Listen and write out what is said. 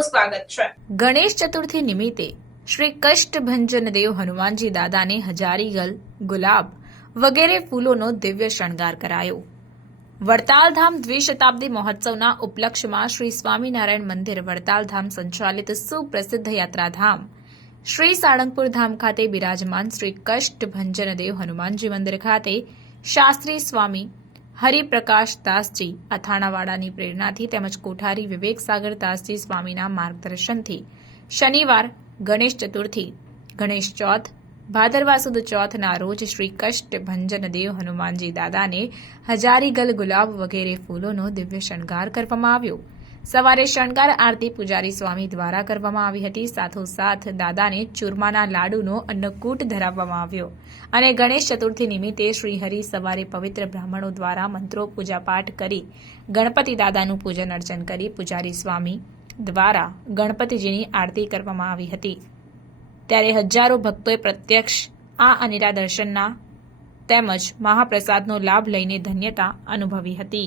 સ્વાગત છે. ગણેશ ચતુર્થી નિમિત્તે શ્રી કષ્ટભંજન દેવ હનુમાનજી દાદાને હજારીગલ, ગુલાબ વગેરે ફૂલોનો દિવ્ય શણગાર કરાયો. વડતાલધામ દ્વિશતાબ્દી મહોત્સવના ઉપલક્ષમાં શ્રી સ્વામિનારાયણ મંદિર વડતાલધામ સંચાલિત સુપ્રસિદ્ધ યાત્રાધામ શ્રી સાળંગપુર ધામ ખાતે બિરાજમાન શ્રી કષ્ટભંજન દેવ હનુમાનજી મંદિર ખાતે શાસ્ત્રી સ્વામી હરિપ્રકાશ દાસજી અથાણાવાડાની પ્રેરણાથી તેમજ કોઠારી વિવેક સાગર દાસજી સ્વામીના માર્ગદર્શનથી શનિવાર ગણેશ ચતુર્થી, ગણેશ ચોથ, ભાદરવા સુદ ચોથના રોજ શ્રી કષ્ટ ભંજન દેવ હનુમાનજી દાદાને હજારીગલ ગુલાબ વગેરે ફૂલોનો દિવ્ય શણગાર કરવામાં આવ્યો. સવારે શણગાર આરતી પૂજારી સ્વામી દ્વારા કરવામાં આવી હતી. સાથોસાથ દાદાને ચૂરમાના લાડુનો અન્નકૂટ ધરાવવામાં આવ્યો અને ગણેશ ચતુર્થી નિમિત્તે શ્રીહરિ સવારે પવિત્ર બ્રાહ્મણો દ્વારા મંત્રો પૂજાપાઠ કરી ગણપતિ દાદાનું પૂજન અર્ચન કરી પૂજારી સ્વામી દ્વારા ગણપતિજીની આરતી કરવામાં આવી હતી. ત્યારે હજારો ભક્તોએ પ્રત્યક્ષ આ અનિરા દર્શનના તેમજ મહાપ્રસાદનો લાભ લઈને ધન્યતા અનુભવી હતી.